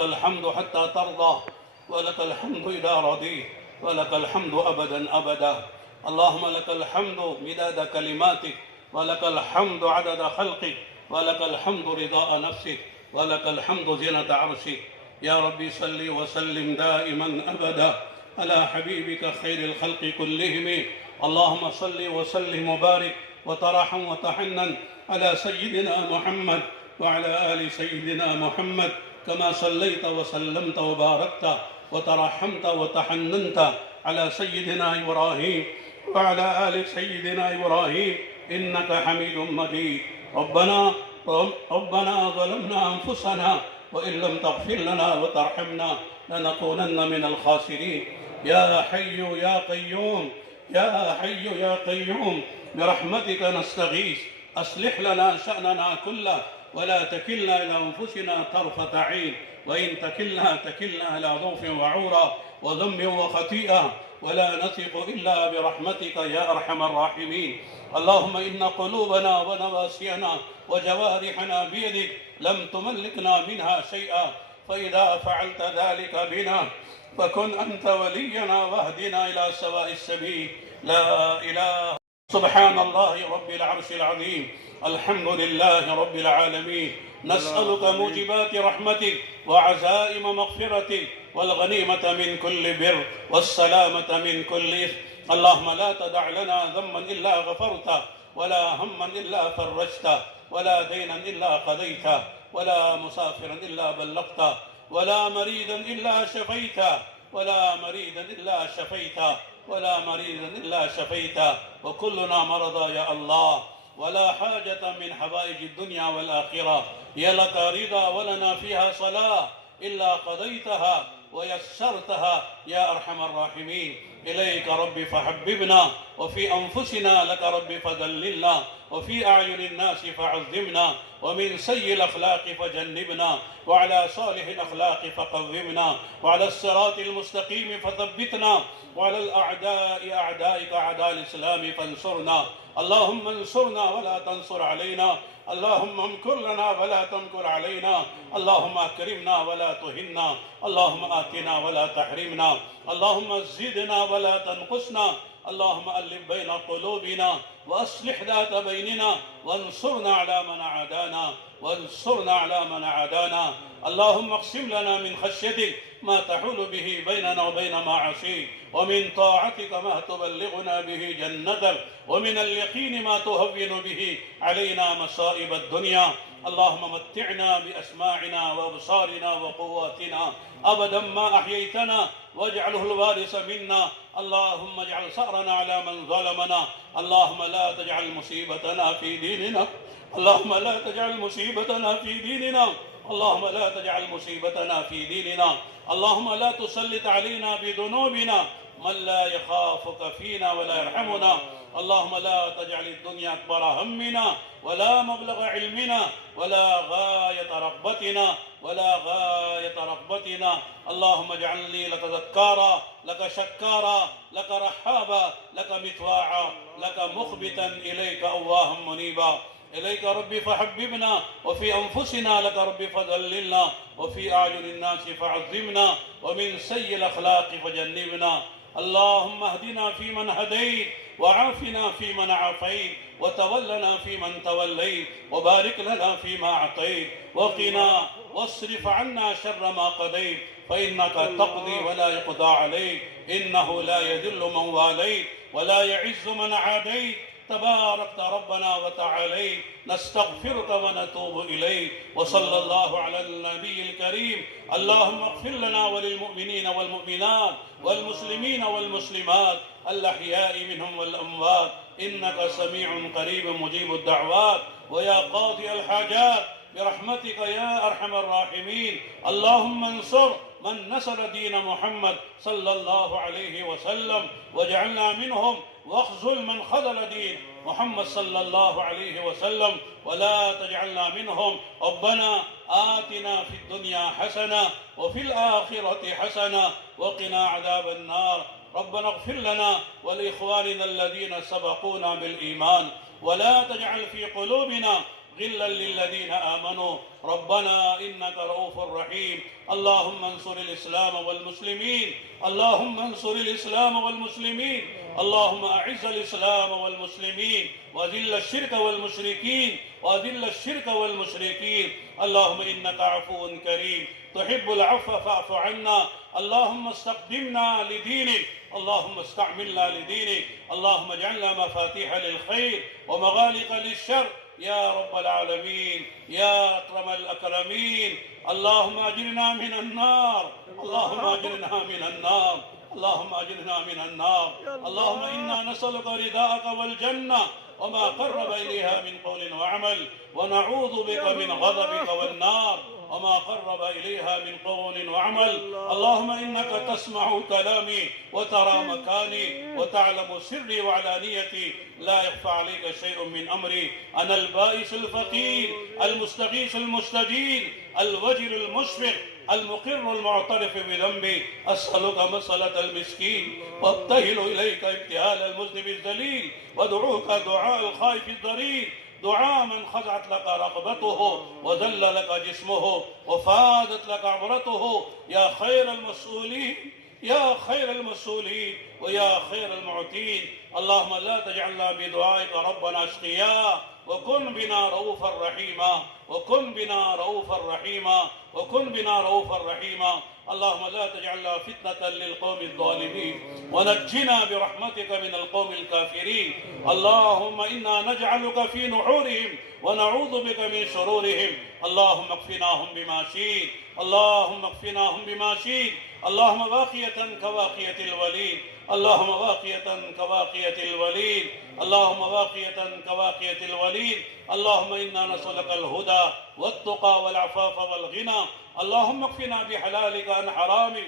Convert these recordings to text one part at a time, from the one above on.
الحمد حتى ترضى، ولك الحمد إذا رضيت، ولك الحمد أبدا أبدا. اللهم لك الحمد مداد كلماتك، ولك الحمد عدد خلقك، ولك الحمد رضاء نفسك، ولك الحمد زينة عرشك. يا ربي صل وسلم دائما أبدا على حبيبك خير الخلق كلهم. اللهم صل وسلم وبارك وترحم وتحنن على سيدنا محمد وعلى آل سيدنا محمد، كما صليت وسلمت وباركت وترحمت وتحننت على سيدنا إبراهيم وعلى آل سيدنا إبراهيم، إنك حميد مجيد. ربنا ظلمنا أنفسنا وإن لم تغفر لنا وترحمنا لنكونن من الخاسرين. يا حي يا قيوم، يا حي يا قيوم، برحمتك نستغيث، أصلح لنا شأننا كله، ولا تكلنا إلى أنفسنا طرفة عين، وإن تكلنا إلى ضعف وعورة وذنب وخطيئة، ولا نثق إلا برحمتك يا أرحم الراحمين. اللهم إن قلوبنا ونواسينا وجوارحنا بيدك، لم تملكنا منها شيئا، فإذا فعلت ذلك بنا فكن أنت ولينا واهدنا إلى سواء السبيل. لا إله. سبحان الله رب العرش العظيم، الحمد لله رب العالمين. نسألك موجبات رحمتك وعزائم مغفرتك والغنيمة من كل بر والسلامة من كل إثم. اللهم لا تدع لنا ذنبا إلا غفرته، ولا هما إلا فرجته، ولا دينا إلا قضيته، ولا مسافرا إلا بلغته، ولا مريضا إلا شفيته، ولا مريضا إلا شفيته، ولا مريضا إلا شفيته، وكلنا مرضى يا الله. ولا حاجة من حوائج الدنيا والآخرة هي لك رضا ولنا فيها صلاة إلا قضيتها ويسرتها يا أرحم الراحمين. إليك ربي فحببنا، وفي أنفسنا لك ربي فدللنا، وفي أعين الناس فعظمنا، ومن سيء الأخلاق فجنبنا، وعلى صالح الأخلاق فقومنا، وعلى الصراط المستقيم فثبتنا، وعلى الأعداء أعدائك أعداء الإسلام فانصرنا. اللهم انصرنا ولا تنصر علينا، اللهم امكر لنا ولا تمكر علينا، اللهم اكرمنا ولا تهنا، اللهم آتنا ولا تحرمنا، اللهم زدنا ولا تنقصنا، اللهم ألف بين قلوبنا وأصلح ذات بيننا، وانصرنا على من عادانا، وانصرنا على من عادانا. اللهم اقسم لنا من خشيتك ما تحول به بيننا وبين معاصيك، ومن طاعتك ما تبلغنا به جنتك، ومن اليقين ما تهون به علينا مصائب الدنيا. اللهم متعنا بأسماعنا وأبصارنا وقواتنا أبدا ما أحييتنا، واجعله الوارث منا. اللهم اجعل ثأرنا على من ظلمنا. اللهم لا تجعل مصيبتنا في ديننا، اللهم لا تجعل مصيبتنا في ديننا، اللهم لا تجعل مصيبتنا في ديننا. اللهم لا تسلط علينا بذنوبنا من لا يخافك فينا ولا يرحمنا. اللهم لا تجعل الدنيا أكبر همنا ولا مبلغ علمنا ولا غاية رغبتنا ولا غاية رغبتنا. اللهم اجعلني لك ذكارا، لك شكارا، لك رحابا، لك متواعا، لك مخبتا إليك أواها منيبا. إليك ربي فحببنا، وفي أنفسنا لك ربي فذللنا، وفي أعين الناس فعظمنا، ومن سيء الأخلاق فجنبنا. اللهم اهدنا فيمن هديت، وعافنا فيمن عافيت، وتولنا فيمن توليت، وبارك لنا فيما أعطيت، وقنا واصرف عنا شر ما قضيت، فإنك تقضي ولا يقضى عليك، إنه لا يذل من واليت ولا يعز من عاديت، تباركت ربنا وتعاليت. نستغفرك ونتوب إليك، وصلى الله على النبي الكريم. اللهم اغفر لنا وللمؤمنين والمؤمنات والمسلمين والمسلمات الأحياء منهم والأموات، إنك سميع قريب مجيب الدعوات، ويا قاضي الحاجات برحمتك يا أرحم الراحمين. اللهم انصر من نصر دين محمد صلى الله عليه وسلم، واجعلنا منهم، واخذل من خذل دين محمد صلى الله عليه وسلم، ولا تجعلنا منهم. ربنا آتنا في الدنيا حسنة وفي الآخرة حسنة وقنا عذاب النار. ربنا اغفر لنا ولإخواننا الذين سبقونا بالإيمان، ولا تجعل في قلوبنا غلا للذين آمنوا ربنا إنك رؤوف رحيم اللهم انصر الإسلام والمسلمين اللهم انصر الإسلام والمسلمين اللهم أعز الإسلام والمسلمين وأذل الشرك والمشركين وأذل الشرك والمشركين اللهم إنك عفو كريم تحب العفو فاعف عنا اللهم استقدمنا لدينك اللهم استعملنا لدينك اللهم اجعلنا مفاتيح للخير ومغالق للشر يا رب العالمين يا أكرم الأكرمين اللهم أجرنا من النار اللهم أجرنا من النار اللهم أجرنا من النار اللهم إنا نسألك رضاك والجنة وما قرب إليها من قول وعمل ونعوذ بك من غضبك والنار وما قرب إليها من قول وعمل اللهم إنك تسمع كلامي وترى مكاني وتعلم سري وعلانيتي لا يخفى عليك شيء من أمري أنا البائس الفقير المستغيث المستجير الوجل المشفق المقر المعترف بذنبي أسألك مسألة المسكين وابتهل إليك ابتهال المذنب الذليل وادعوك دعاء الخائف الضرير دعاء من خضعت لك رقبته وذل لك جسمه وفادت لك عبرته يا خير المسؤولين يا خير المسؤولين ويا خير المعطين اللهم لا تجعلنا بدعائك ربنا اشقياء وكن بنا رؤوفا رحيما وكن بنا رؤوفا رحيما وكن بنا رؤوفا رحيما اللهم لا تجعلنا فتنة للقوم الظالمين ونجنا برحمتك من القوم الكافرين اللهم إنا نجعلك في نحورهم ونعوذ بك من شرورهم اللهم اكفناهم بما شئت اللهم اكفناهم بما شئت اللهم باقية كباقية الوليد اللهم باقية كباقية الوليد اللهم باقية كباقية الوليد اللهم إنا نسألك الهدى والتقى والعفاف والغنى اللهم اكفنا بحلالك عن حرامك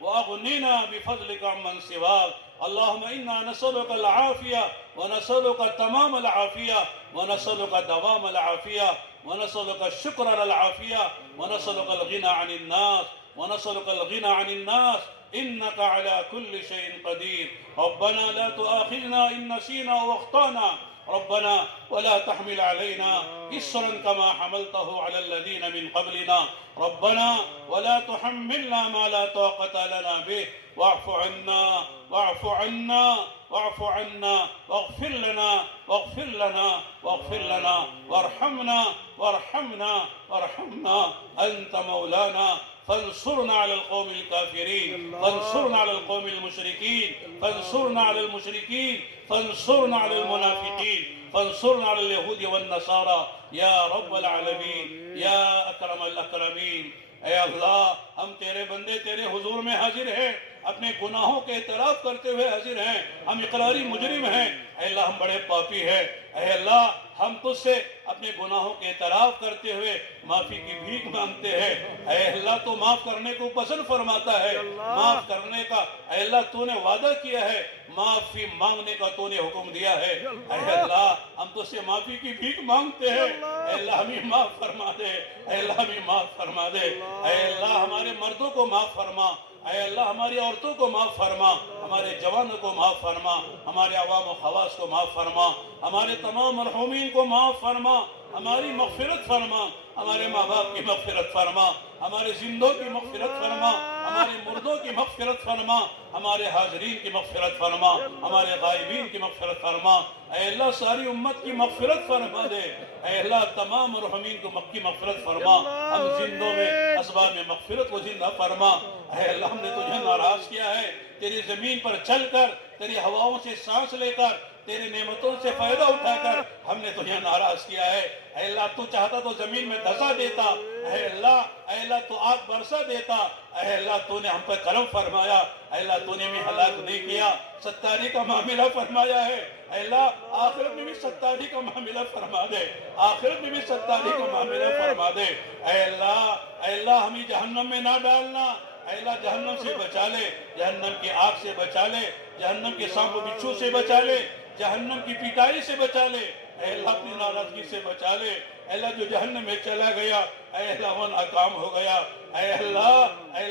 وأغننا بفضلك عمن سواك اللهم إنا نسألك العافية ونسألك تمام العافية ونسألك دوام العافية ونسألك الشكر على العافية ونسألك الغنى عن الناس ونسألك الغنى عن الناس إنك على كل شيء قدير ربنا لا تؤاخذنا إن نسينا واخطأنا ربنا ولا تحمل علينا إصرا كما حملته على الذين من قبلنا ربنا ولا تحملنا ما لا طاقة لنا به واعف عنا واعف عنا واعف عنا واغفر لنا واغفر لنا واغفر لنا وارحمنا وارحمنا وارحمنا أنت مولانا فانصرنا على القوم الكافرين فانصرنا على القوم المشركين فانصرنا على المشركين فانصرنا على المنافقين فانصرنا على اليهود والنصارى يا رب العالمين يا أكرم الأكرمين اے اللہ ہم تیرے بندے تیرے حضور میں حاضر ہیں اپنے گناہوں کے اعتراف کرتے ہوئے حاضر ہیں ہم اقراری مجرم ہیں اے اللہ ہم بڑے پاپی ہیں اے اللہ ہم تجھ سے اپنے گناہوں کے اعتراف کرتے ہوئے معافی کی بھیک مانگتے ہیں اے اللہ تو معاف کرنے کو پسند فرماتا ہے معاف کرنے کا اے اللہ تو نے وعدہ کیا ہے معافی مانگنے کا تو نے حکم دیا ہے اے اللہ ہم تجھ سے معافی کی بھیک مانگتے ہیں اے اللہ ہمیں معاف فرما دے اے اللہ ہمیں معاف فرما دے اے اللہ ہمارے مردوں کو معاف فرما اے اللہ ہماری عورتوں کو معاف فرما ہمارے جوانوں کو معاف فرما ہمارے عوام و خواص کو معاف فرما ہمارے تمام مرحومین کو معاف فرما ہماری مغفرت فرما ہمارے ماں باپ کی مغفرت فرما ہمارے زندوں کی مغفرت فرما ہمارے مردوں کی مغفرت فرما ہمارے حاضرین کی مغفرت فرما ہمارے غائبین کی مغفرت فرما اے اللہ ساری امت کی مغفرت فرما دے اے اللہ تمام مرحومین کو کی مغفرت فرما ہم زندوں میں اسباب میں مغفرت کو زندہ فرما اے اللہ ہم نے تجھے ناراض کیا ہے تیری زمین پر چل کر تیری ہواؤں سے سانس لے کر تیری نعمتوں سے فائدہ اٹھا کر ہم نے تجھے ناراض کیا ہے اے اللہ تو چاہتا تو زمین میں دھسا دیتا اے اللہ تو آگ برسا دیتا اے اللہ تو نے ہم پر کرم فرمایا اے اللہ تو نے ہمیں ہلاک نہیں کیا ستاری کا معاملہ فرمایا ہے اے اللہ آخرت میں بھی ستاری کا معاملہ فرما دے آخرت میں بھی ستاری کا معاملہ فرما دے اے اللہ ہمیں جہنم میں نہ ڈالنا اے اللہ جہنم سے بچا لے جہنم کی آگ سے بچا لے جہنم کے سانپ و بچھو سے بچا لے جہنم کی پیٹائی سے بچا لے اے اللہ اپنی ناراضگی سے بچا لے، اے اللہ جو جہنم میں چلا گیا، اے اللہ وہ ناکام ہو گیا، اے اللہ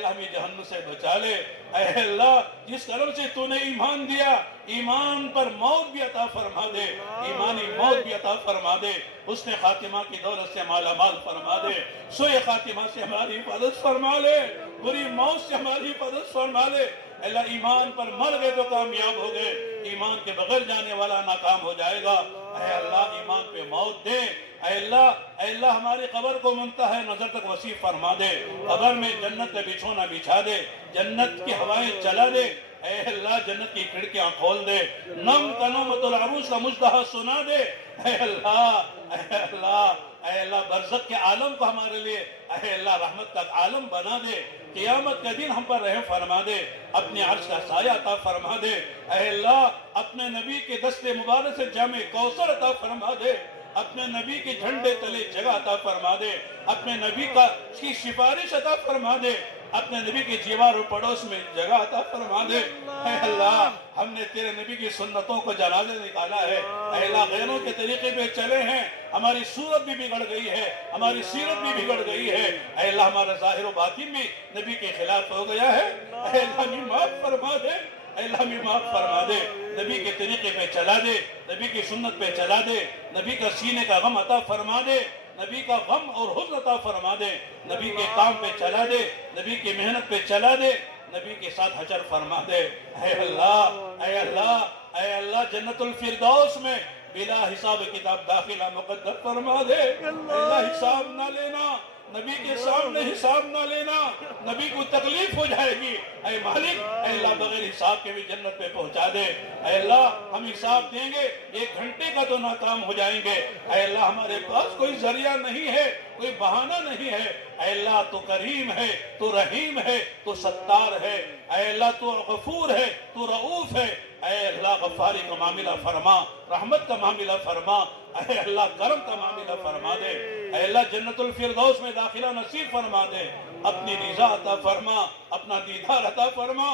ہمیں جہنم سے بچا لے، اے اللہ جس کرم سے تو نے ایمان دیا، ایمان پر موت بھی عطا فرما دے، ایمانی موت بھی عطا فرما دے، حسن خاتمہ کی دولت سے مالا مال فرما دے، سوئے خاتمہ سے ہماری حفاظت فرما لے، بری موت سے ہماری حفاظت فرما لے۔ اے اللہ ایمان پر مر گئے تو کامیاب ہو گئے، ایمان کے بغیر جانے والا ناکام ہو جائے گا۔ اے اللہ ایمان پہ موت دے، اے اللہ ہماری قبر کو منتہا نظر تک وسیع فرما دے، قبر میں جنت کا بچھونا بچھا دے، جنت کی ہوائیں چلا دے، اے اللہ جنت کی کھڑکیاں کھول دے، نم تنومت العروس کا مجدہ سنا دے، اے اللہ اے اللہ اے اللہ برزخ کے عالم کو ہمارے لیے اے اللہ رحمت کا عالم بنا دے، قیامت کے دن ہم پر رحم فرما دے، اپنی عرش کا سایہ عطا فرما دے، اے اللہ اپنے نبی کے دست مبارک سے جامع کوثر عطا فرما دے، اپنے نبی کے جھنڈے تلے جگہ عطا فرما دے، اپنے نبی کی سفارش عطا فرما دے، اپنے نبی کے جیوار و پڑوس میں جگہ عطا فرما دے۔ اے اللہ ہم نے تیرے نبی کی سنتوں کو جنازے نکالا ہے، اے اللہ غیروں کے طریقے پہ چلے ہیں، ہماری صورت بھی بگڑ گئی ہے، ہماری سیرت بھی بگڑ گئی ہے، اے اللہ ہمارا ظاہر و باطن بھی نبی کے خلاف ہو گیا ہے، اے اللہ ہمیں معاف فرما دے، اے اللہ ہمیں معاف فرما دے، نبی کے طریقے پہ چلا دے، نبی کی سنت پہ چلا دے، نبی کا سینے کا غم عطا فرما دے، نبی کا غم اور حزن عطا فرما دے، نبی کے کام پہ چلا دے، نبی کی محنت پہ چلا دے، نبی کے ساتھ حشر فرما دے۔ اے اللہ اے اللہ اے اللہ جنت الفردوس میں بلا حساب کتاب داخلہ مقدر فرما دے۔ اے اللہ حساب نہ لینا، نبی کے سامنے حساب نہ لینا، نبی کو تکلیف ہو جائے گی، اے مالک اے اللہ بغیر حساب کے بھی جنت پہ پہنچا دے، اے اللہ ہم حساب دیں گے 1 گھنٹے کا تو ناکام ہو جائیں گے، اے اللہ ہمارے پاس کوئی ذریعہ نہیں ہے، کوئی بہانہ نہیں ہے، اے اللہ تو کریم ہے، تو رحیم ہے، تو ستار ہے، اے اللہ تو غفور ہے، تو رؤوف ہے، اے اللہ غفاری کا معاملہ فرما، رحمت کا معاملہ فرما، اے اللہ کرم کا معاملہ فرما دے، اے اللہ جنت الفردوس میں داخلہ نصیب فرما دے، اپنی رضا عطا فرما، اپنا دیدار عطا فرما،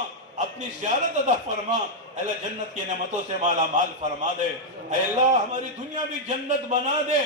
اپنی زیارت عطا فرما، اے اللہ جنت کی نعمتوں سے مالا مال فرما دے، اے اللہ ہماری دنیا بھی جنت بنا دے،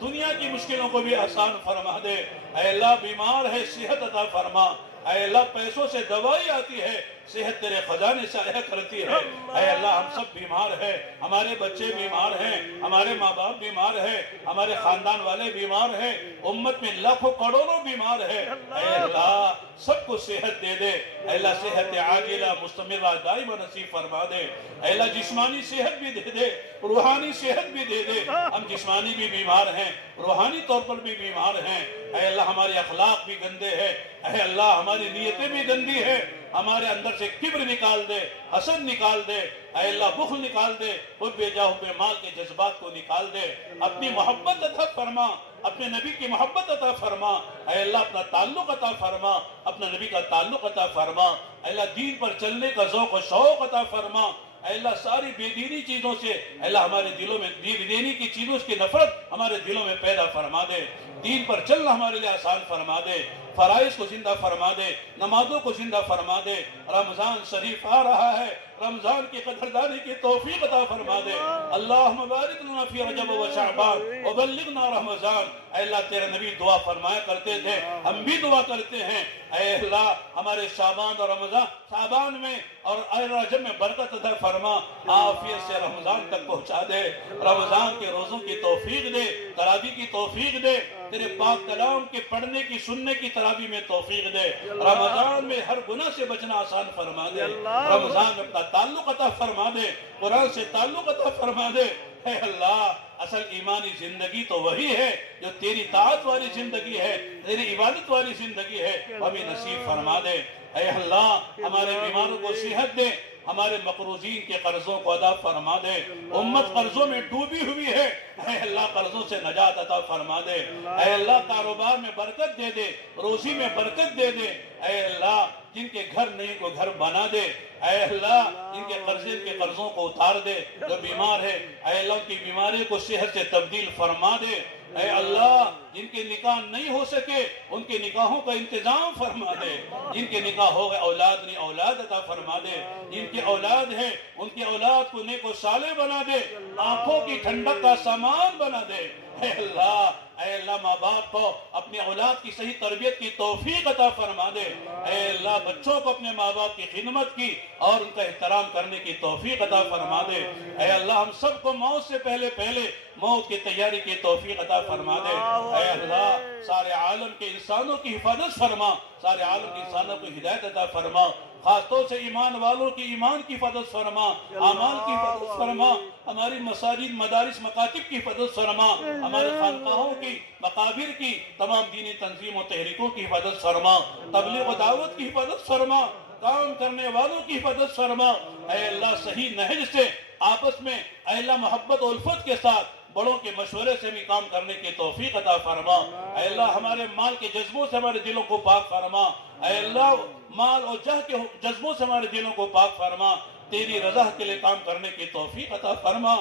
دنیا کی مشکلوں کو بھی آسان فرما دے، اے اللہ بیمار ہے صحت عطا فرما، اے اللہ پیسوں سے دوائی آتی ہے، صحت تیرے خزانے سے آیا کرتی ہے، اے اللہ ہم سب بیمار ہیں، ہمارے بچے بیمار ہیں، ہمارے ماں باپ بیمار ہیں، ہمارے خاندان والے بیمار ہیں، امت میں لاکھوں کروڑوں بیمار ہیں، اے اللہ سب کو صحت دے دے، اے اللہ صحت عاجلہ مستمرہ دائمہ نصیب فرما دے، اے اللہ جسمانی صحت بھی دے دے، روحانی صحت بھی دے دے، ہم جسمانی بھی بیمار ہیں، روحانی طور پر بھی بیمار ہیں، اے اللہ ہمارے اخلاق بھی گندے ہیں، اے اللہ ہماری نیتیں بھی گندی ہیں، ہمارے اندر سے کبر نکال دے، حسد نکال دے، اے اللہ بخل نکال دے، حب جاہ حب مال کے جذبات کو نکال دے، اپنی محبت عطا فرما، اپنے نبی کی محبت عطا فرما، اے اللہ اپنا تعلق عطا فرما، اپنا نبی کا تعلق عطا فرما، اے اللہ دین پر چلنے کا ذوق و شوق عطا فرما، اے اللہ ساری بے دینی چیزوں سے اے اللہ ہمارے دلوں میں بے دینی کی چیزوں کی نفرت ہمارے دلوں میں پیدا فرما دے، دین پر چلنا ہمارے لیے آسان فرما دے، فرائض کو زندہ فرما دے، نمازوں کو زندہ فرما دے، رمضان شریف آ رہا ہے، رمضان کی قدردانی کی توفیق عطا فرما دے، اللہم بارک لنا فی رجب و شعبان وبلغنا رمضان، اے اللہ تیرے نبی دعا فرمایا کرتے تھے، ہم بھی دعا کرتے ہیں، اے اللہ ہمارے شعبان اور رمضان شعبان میں اور رجب میں برکت عطا فرما، عافیت سے رمضان تک پہنچا دے، رمضان کے روزوں کی توفیق دے، تراویح کی توفیق دے، تیرے پاک کلام کے پڑھنے کی سننے کی تراویح میں توفیق دے، رمضان میں ہر گناہ سے بچنا آسان فرما دے، رمضان میں اپنا تعلق عطا فرما دے، قرآن سے تعلق عطا فرما دے، اے اللہ اصل ایمانی زندگی تو وہی ہے جو تیری طاعت والی زندگی ہے، تیری عبادت والی زندگی ہے، ہمیں نصیب فرما دے، اے اللہ ہمارے بیماروں کو صحت دے، ہمارے مقروضین کے قرضوں کو ادا فرما دے، امت قرضوں میں ڈوبی ہوئی ہے، اے اللہ قرضوں سے نجات عطا فرما دے، اے اللہ کاروبار میں برکت دے دے، روزی میں برکت دے دے، اے اللہ جن کے گھر نہیں کو گھر بنا دے، اے اللہ ان کے قرضوں کو اتار دے، جو بیمار ہے اے اللہ کی بیماری کو صحت سے تبدیل فرما دے، اے اللہ جن کے نکاح نہیں ہو سکے ان کے نکاحوں کا انتظام فرما دے، جن کے نکاح ہو گئے اولاد نہیں اولاد عطا فرما دے، جن کی اولاد ہے ان کی اولاد کو نیک و صالح بنا دے، آنکھوں کی ٹھنڈک کا سامان بنا دے، اے اللہ ماں باپ کو اپنی اولاد کی صحیح تربیت کی توفیق عطا فرما دے، اے اللہ بچوں کو اپنے ماں باپ کی خدمت کی اور ان کا احترام کرنے کی توفیق عطا فرما دے، اے اللہ ہم سب کو موت سے پہلے موت کی تیاری کی توفیق عطا فرما دے، اے اللہ سارے عالم کے انسانوں کی حفاظت فرما، سارے عالم کے انسانوں کو ہدایت عطا فرما، خاص طور سے ایمان والوں کی ایمان کی حفاظت فرما، اعمال کی حفاظت فرما، ہماری مساجد مدارس مکاتب کی حفاظت فرما، ہمارے خانقاہوں کی مقابر کی تمام دینی تنظیم و تحریکوں کی حفاظت فرما، تبلیغ و دعوت کی حفاظت فرما، کام کرنے والوں کی حفاظت فرما، اے اللہ صحیح نہج سے آپس میں اے اللہ محبت و الفت کے ساتھ بڑوں کے مشورے سے بھی کام کرنے کی توفیق عطا فرما، اے اللہ ہمارے مال کے جذبوں سے ہمارے دلوں کو پاک فرما، اے اللہ مال اور جہ کے جذبوں سے ہمارے دلوں کو پاک فرما، تیری رضا کے لئے کام کرنے کی توفیق عطا فرما،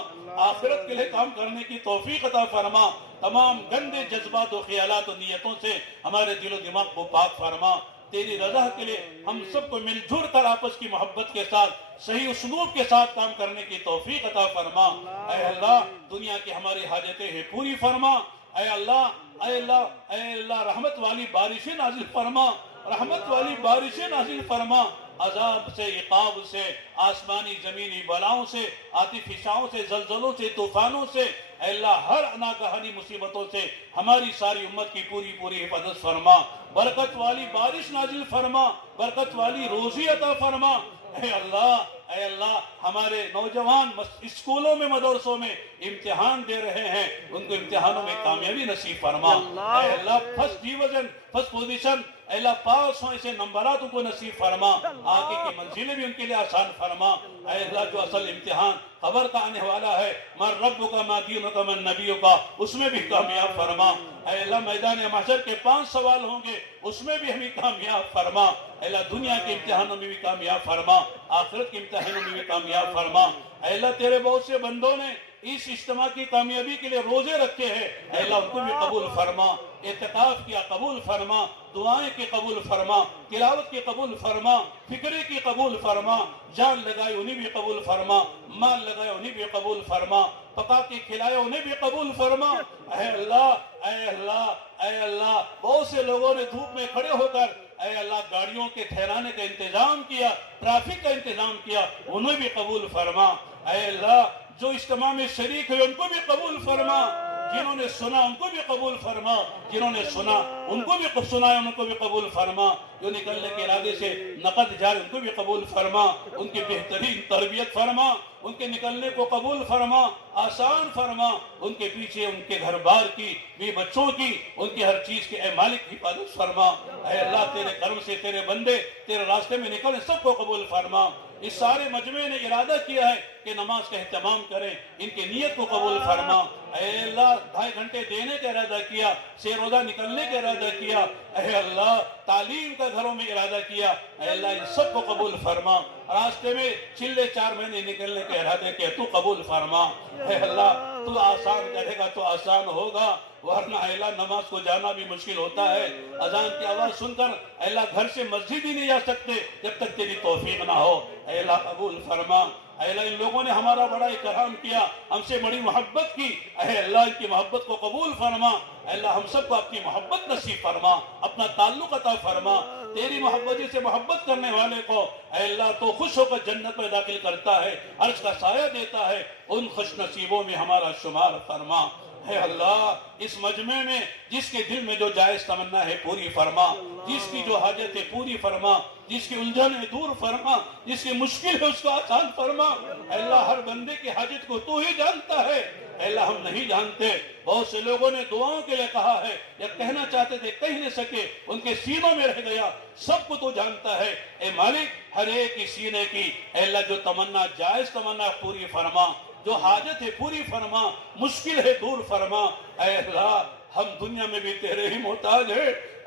آخرت کے لئے کام کرنے کی توفیق عطا فرما، تمام گندے جذبات و خیالات و نیتوں سے ہمارے دل و دماغ کو پاک فرما، تیری رضا کے لئے ہم سب کو مل جھڑ کر آپس کی محبت کے ساتھ صحیح اسلوب کے ساتھ کام کرنے کی توفیق عطا فرما، اے اللہ دنیا کی ہماری حاجتیں ہیں پوری فرما، اے اللہ رحمت والی بارشیں نازل فرما، رحمت والی بارشیں نازل فرما، عذاب سے عقاب سے آسمانی زمینی بلاؤں سے آتش فشاؤں سے زلزلوں سے طوفانوں سے اے اللہ ہر ناگہانی مصیبتوں سے ہماری ساری امت کی پوری حفاظت فرما، برکت والی بارش نازل فرما، برکت والی روزی عطا فرما، اے اللہ ہمارے نوجوان اسکولوں میں مدرسوں میں امتحان دے رہے ہیں ان کو امتحانوں میں کامیابی نصیب فرما، اے اللہ فرسٹ ڈویژن فرسٹ پوزیشن اے اللہ پاس ہوں ایسے نمبرات ان کو نصیب فرما، آگے کی منزلیں بھی ان کے لیے آسان فرما، اے اللہ جو اصل امتحان خبر کا آنے والا ہے من ربک ما دینک من نبیک اس میں بھی کامیاب فرما، اے اللہ میدان محشر کے 5 سوال ہوں گے اس میں بھی ہمیں کامیاب فرما، اے اللہ دنیا کے امتحانوں میں بھی کامیاب فرما، آخرت کے امتحانوں میں بھی کامیاب فرما، اے اللہ تیرے بہت سے بندوں نے اس اجتماع کی کامیابی کے لیے روزے رکھے ہیں، اے اللہ ان کو بھی قبول فرما، اعتکاف کیا قبول فرما، دعائیں کی قبول فرما، تلاوت کی قبول فرما، فکرے کی قبول فرما، جان لگائے انہیں بھی قبول فرما، مال لگائے انہیں بھی قبول فرما، پکا کے کھلائے انہیں بھی قبول فرما، اے اللہ بہت سے لوگوں نے دھوپ میں کھڑے ہو کر اے اللہ گاڑیوں کے ٹھہرانے کا انتظام کیا، ٹریفک کا انتظام کیا، انہیں بھی قبول فرما، اے اللہ جو اجتماع میں شریک ہوئے ان کو بھی قبول فرما، جنہوں نے سنا ان کو بھی قبول فرما، جنہوں نے سنا ان کو بھی سنایا ان کو بھی قبول فرما، جو نکلنے کے ارادے سے نقد جائے ان کو بھی قبول فرما، ان کی بہترین تربیت فرما، ان کے نکلنے کو قبول فرما، آسان فرما، ان کے پیچھے ان کے گھر بار کی بھی بچوں کی ان کی ہر چیز کی اے مالک حفاظت فرما، اے اللہ تیرے کرم سے تیرے بندے تیرے راستے میں نکلے سب کو قبول فرما، اس سارے مجمع نے ارادہ کیا ہے کہ نماز کا اہتمام کریں ان کی نیت کو قبول فرما، اے اللہ 2.5 گھنٹے دینے کا ارادہ کیا، سے روزہ نکلنے کا ارادہ کیا، اے اللہ تعلیم کا گھروں میں ارادہ کیا، اے اللہ ان سب کو قبول فرما، راستے میں چلے 4 مہینے نکلنے کے ارادے کیا تو قبول فرما، اے اللہ تو آسان کرے گا تو آسان ہوگا، ورنہ اے اللہ نماز کو جانا بھی مشکل ہوتا ہے، اذان کی آواز سن کر اے اللہ گھر سے مسجد ہی نہیں جا سکتے جب تک تیری توفیق نہ ہو، اے اللہ قبول فرما، اے اللہ ان لوگوں نے ہمارا بڑا اکرام کیا، ہم سے بڑی محبت کی، اے اللہ ان کی محبت کو قبول فرما، اے اللہ ہم سب کو اپنی محبت نصیب فرما، اپنا تعلق عطا فرما، تیری محبت سے محبت کرنے والے کو اے اللہ تو خوش ہو کر جنت میں داخل کرتا ہے، عرش کا سایہ دیتا ہے، ان خوش نصیبوں میں ہمارا شمار فرما، اے اللہ اس مجمع میں جس کے دل میں جو جائز تمنا ہے پوری فرما، جس کی جو حاجت ہے پوری فرما، جس کی الجھن ہے دور فرما، جس کی مشکل ہے اس کو آسان فرما، اے اللہ ہر بندے کی حاجت کو تو ہی جانتا ہے، اے اللہ ہم نہیں جانتے، بہت سے لوگوں نے دعاؤں کے لیے کہا ہے یا کہنا چاہتے تھے کہہ نہیں سکے، ان کے سینوں میں رہ گیا، سب کو تو جانتا ہے، اے مالک ہر ایک کی سینے کی اے اللہ جو تمنا جائز تمنا پوری فرما، جو حاجت ہے پوری فرما، مشکل ہے دور فرما، اے اللہ ہم دنیا میں بھی تیرے ہی محتاج ہیں،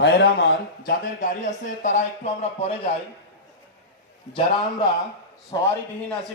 ভাইরা আমার, যাদের গাড়ি আছে তারা একটু আমরা পরে যাই, যারা আমরা সওয়ারি বিহীন আছি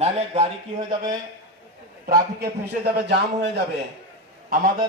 নালে গাড়ি কি হয়ে যাবে, ট্রাফিকে ফেসে যাবে, জাম হয়ে যাবে। আমাদের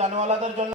জানওয়ালাদের জন্য